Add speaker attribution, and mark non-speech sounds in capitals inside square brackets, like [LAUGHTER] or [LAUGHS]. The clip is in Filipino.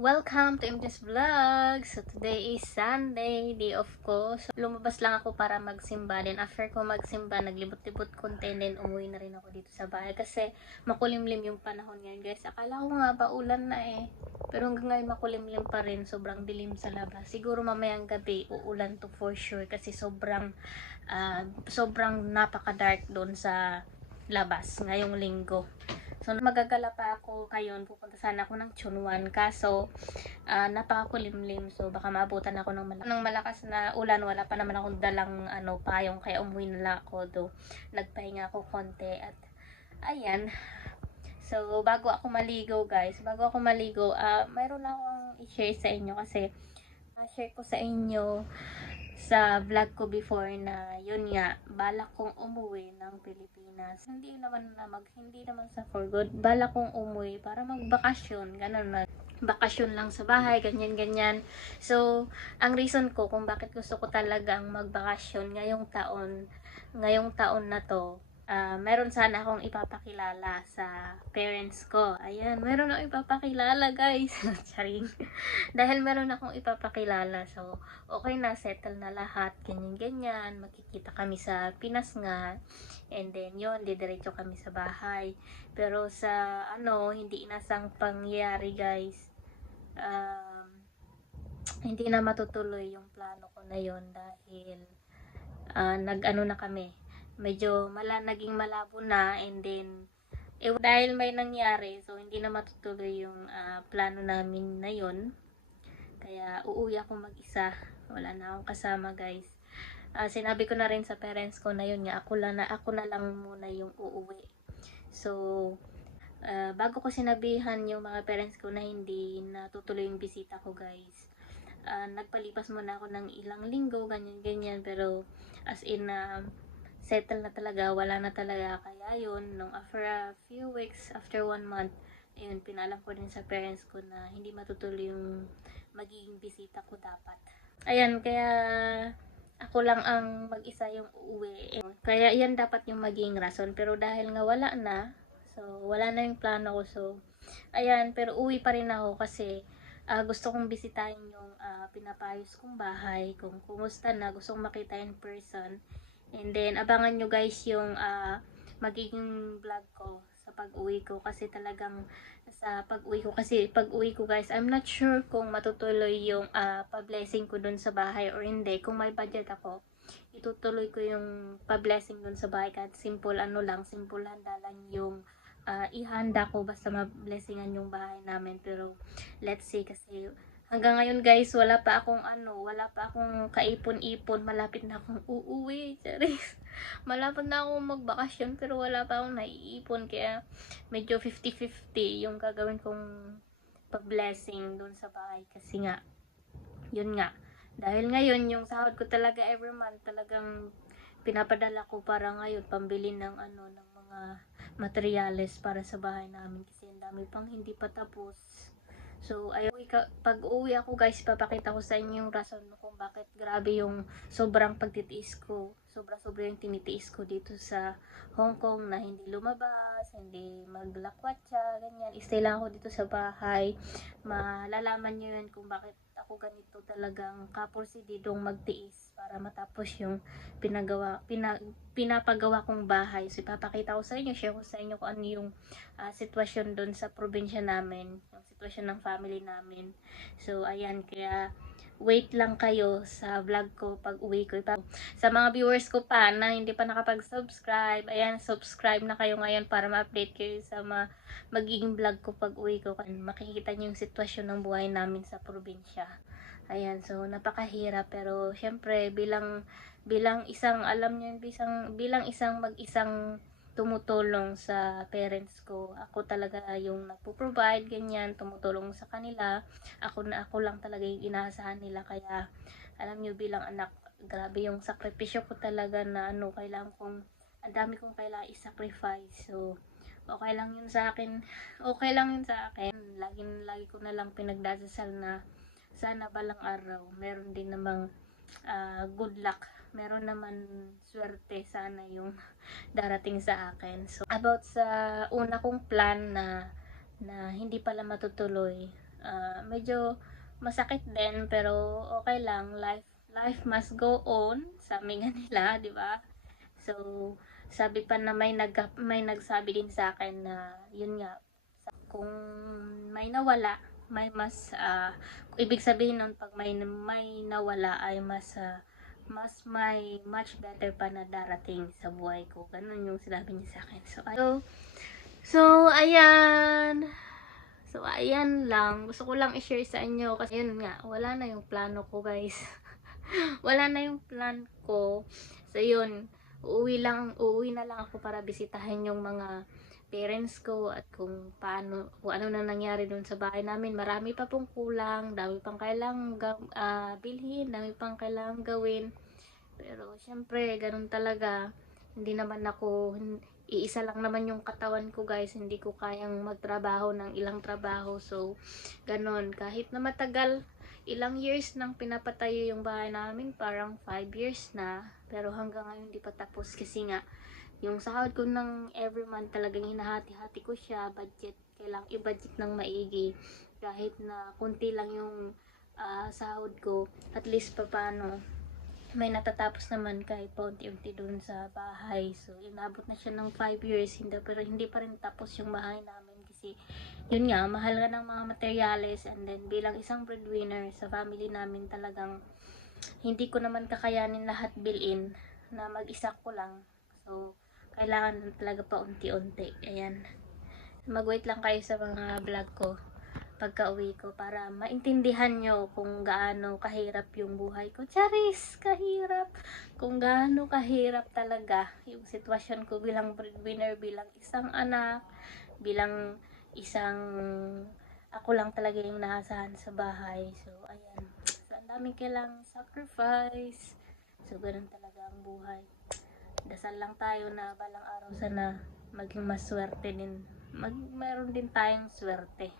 Speaker 1: Welcome to MJ's Vlog! So today is Sunday, day off ko. So lumabas lang ako para magsimba. Then after ko magsimba, naglibot-libot konti. Then umuwi na rin ako dito sa bahay. Kasi makulimlim yung panahon ngayon guys. Akala ko nga ba ulan na eh. Pero hanggang ngayon makulimlim pa rin. Sobrang dilim sa labas. Siguro mamayang gabi uulan to for sure. Kasi sobrang, ah, sobrang napaka-dark doon sa labas ngayong linggo. So, magagala pa ako kayon. Pupunta sana ako ng Chunwan. Kaso, ah, napakakulimlim. So, baka maabutan ako ng, malak- ng malakas na ulan. Wala pa naman akong dalang ano, payong. Kaya umuwi na lang ako. Do, nagpahinga ako konti. At, ayan. So, bago ako maligo, guys. Bago ako maligo, ah, mayroon akong i-share sa inyo. Kasi, share ko sa inyo sa vlog ko before na yun nga, balak kong umuwi ng Pilipinas. Hindi naman na mag, hindi naman sa for good. Balak kong umuwi para magbakasyon. Ganun na. Bakasyon lang sa bahay, ganyan, ganyan. So, ang reason ko kung bakit gusto ko talagang magbakasyon ngayong taon, ngayong taon na to, ah, meron sana akong ipapakilala sa parents ko. Ayan, meron akong ipapakilala, guys. [LAUGHS] Charing. Dahil meron akong ipapakilala. So, okay na, settle na lahat. Ganyan-ganyan. Makikita kami sa Pinas nga. And then, yun, didiretso kami sa bahay. Pero sa, ano, hindi inasang pangyayari, guys. Um, hindi na matutuloy yung plano ko na yun dahil ah, nag-ano na kami. Medyo mala, naging malabo na and then eh, dahil may nangyari, so hindi na matutuloy yung ah, plano namin na yun. Kaya uuwi ako mag-isa. Wala na akong kasama, guys. Ah, sinabi ko na rin sa parents ko na yun nga, ako, lang na, ako na lang muna yung uuwi. So, ah, bago ko sinabihan yung mga parents ko na hindi natutuloy yung bisita ko, guys. ah, nagpalipas muna ako ng ilang linggo, ganyan-ganyan. Pero, as in, ah, settle na talaga, wala na talaga. Kaya yun, nung after a few weeks, after one month, ayun, pinalam ko din sa parents ko na hindi matutuloy yung magiging bisita ko dapat. Ayan, kaya ako lang ang mag-isa yung uuwi. Kaya yan dapat yung maging rason. Pero dahil nga wala na, so wala na yung plano ko. So, ayan, pero uwi pa rin ako kasi ah, gusto kong bisitahin yung ah, pinapayos kong bahay. Kung kumusta na, gusto kong makita in person. And then, abangan nyo guys yung ah, magiging vlog ko sa pag-uwi ko. Kasi talagang sa pag-uwi ko kasi pag-uwi ko guys I'm not sure kung matutuloy yung ah, pa-blessing ko dun sa bahay or hindi. Kung may budget ako itutuloy ko yung pa-blessing dun sa bahay. Kahit simple ano lang simple handa lang yung ah, ihanda ko. Basta ma-blessingan yung bahay namin. Pero let's see kasi hanggang ngayon guys wala pa akong ano wala pa akong kaipon-ipon. Malapit na akong uuwi charis. [LAUGHS] Malapit na akong magbakasyon pero wala pa akong naiipon. Kaya medyo 50-50 yung gagawin kong pag-blessing dun sa bahay. Kasi nga yun nga. Dahil ngayon yung sahod ko talaga every month talagang pinapadala ko para ngayon pambili ng ano ng mga materyales para sa bahay namin. Kasi ang dami pang hindi pa tapos So, ay pag uwi ako guys, papakita ko sa inyo yung rason kung bakit grabe yung sobrang pagtitiis ko. Sobra-sobra yung tinitiis ko dito sa Hong Kong na hindi lumabas, hindi maglakwatsa, ganyan. Stay lang ako dito sa bahay. Malalaman nyo yun kung bakit ako ganito talagang kapursididong magtiis para matapos yung pinagawa, pina, pinapagawa kong bahay. So, ipapakita ko sa inyo, share ko sa inyo kung ano yung ah, sitwasyon doon sa probinsya namin, yung sitwasyon ng family namin. So, ayan, kaya wait lang kayo sa vlog ko pag uwi ko. Sa mga viewers ko pa na hindi pa nakapag-subscribe, ayan, subscribe na kayo ngayon para ma-update kayo sa mga magiging vlog ko pag uwi ko. Makikita niyo yung sitwasyon ng buhay namin sa probinsya. Ayan, so napakahirap pero syempre bilang bilang isang alam niyo bilang bilang isang mag-isang tumutulong sa parents ko. Ako talaga yung nagpo-provide ganyan, tumutulong sa kanila. Ako na ako lang talaga yung inaasahan nila kaya alam niyo bilang anak, grabe yung sakripisyo ko talaga na ano kailangan kong ang dami kong kailangan i-sacrifice. So, okay lang yun sa akin. Okay lang yun sa akin. Lagi, lagi ko na lang pinagdadasal na sana balang araw meron din namang ah, good luck meron naman swerte sana yung [LAUGHS] darating sa akin so about sa una kong plan na na hindi pala matutuloy Ah, medyo masakit din pero okay lang. Life life must go on. Sabi nga nila, [LAUGHS] 'di ba? So, sabi pa na may nag may nagsabi din sa akin na yun nga kung may nawala, may mas ah, ibig sabihin nun pag may may nawala ay mas ah, mas may much better pa na darating sa buhay ko. Ganun yung sinabi niya sa akin. So, so, so ayan. So, ayan lang. Gusto ko lang i-share sa inyo kasi yun nga, wala na yung plano ko guys. [LAUGHS] wala na yung plan ko. So, yun. Uuwi lang, uuwi na lang ako para bisitahin yung mga parents ko at kung paano, kung ano na nangyari dun sa bahay namin. Marami pa pong kulang, dami pang kailangang ga- ah, bilhin, dami pang kailangang gawin. Pero, syempre, ganun talaga. Hindi naman ako, iisa lang naman yung katawan ko guys. Hindi ko kayang magtrabaho ng ilang trabaho. So, ganun. Kahit na matagal, ilang years nang pinapatayo yung bahay namin. Parang 5 years na. Pero hanggang ngayon, di pa tapos. Kasi nga, yung sahod ko ng every month talagang hinahati-hati ko siya. Budget. Kailangang i-budget ng maigi. Kahit na kunti lang yung ah, sahod ko. At least pa may natatapos naman kahit paunti-unti dun sa bahay. So, inabot na siya ng 5 years, hindi, pero hindi pa rin tapos yung bahay namin kasi yun nga, mahal nga ng mga materyales and then bilang isang breadwinner sa family namin talagang hindi ko naman kakayanin lahat bill-in na mag-isa ko lang. So, kailangan talaga pa unti-unti. Ayan. Mag-wait lang kayo sa mga vlog ko pagka uwi ko para maintindihan nyo kung gaano kahirap yung buhay ko. Charis, kahirap. Kung gaano kahirap talaga yung sitwasyon ko bilang breadwinner, bilang isang anak, bilang isang ako lang talaga yung naasahan sa bahay. So, ayan. So, ang daming kailangang sacrifice. So, ganun talaga ang buhay. Dasal lang tayo na balang araw sana maging maswerte din. Mag, meron din tayong swerte.